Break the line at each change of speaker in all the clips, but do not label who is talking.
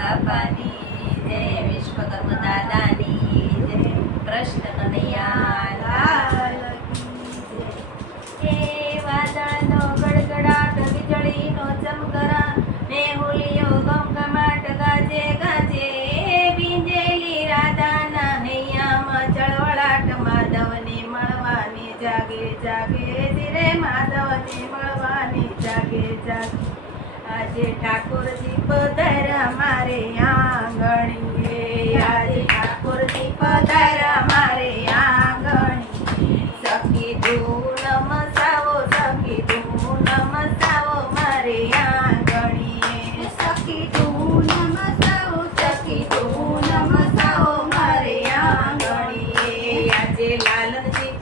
બાપાની જય ગાજે ગાજે. ભીંજેલી રાધાના હૈયામાં ચળવળાટ માધવને મળવાની જાગે જાગે. ધીરે માધવને મળવાની જાગે જાગે. આજે ઠાકોરજી પધારા મારે આંગણીએ. આજે ઠાકોરજી પધારા મારે આંગણી સખી તું નમસાવો સખી તું નમસાવો મારે આંગણીએ. સખી તું નમસાવો સખી તું નમસાવો મારે આંગણીએ. આજે લાલનજી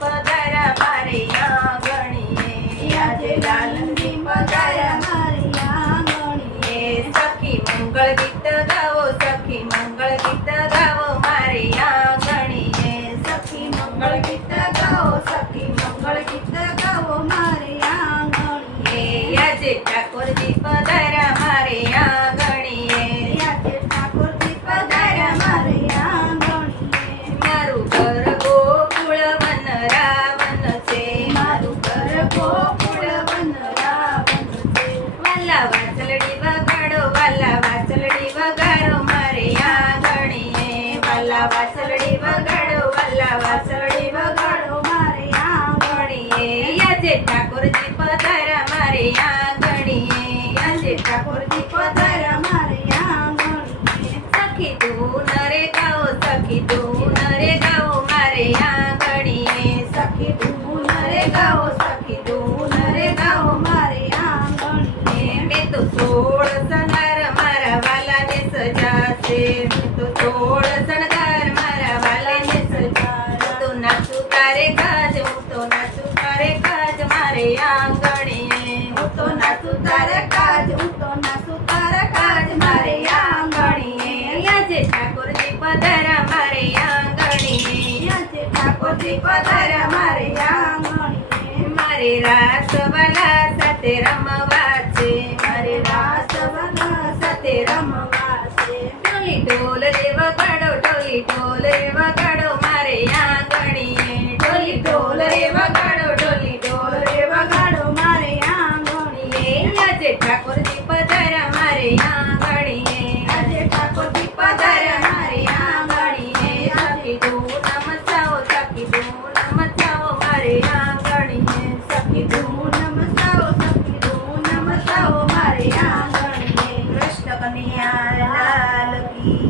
વાલા વાચલડી વગાડો વાલા વાચલડી વગાડો મારે આંગણીએ વાલા વાચલડી વગાડો વાલા વાચલડી વગાડો મારે આંગણીએ આજે ઠાકોરજી પધારા મારે આંગણીએ આજે ઠાકોરજી પધારા મારે આંગણીએ સખી તું નરે ગાઓ સખી તું નરે ગાઓ મારે આંગણીએ સખી તું નરે ગાઓ સખી તું આંગણીએ હું તો કાજ હું તો નાચું કાજ. મારે આંગણીએ આજે ઠાકોરજી પધારા. મારે આંગણીએ આજે ઠાકોરજી પધારા. મારે આંગણીએ, મારે રાસવાલા સાથે રમવા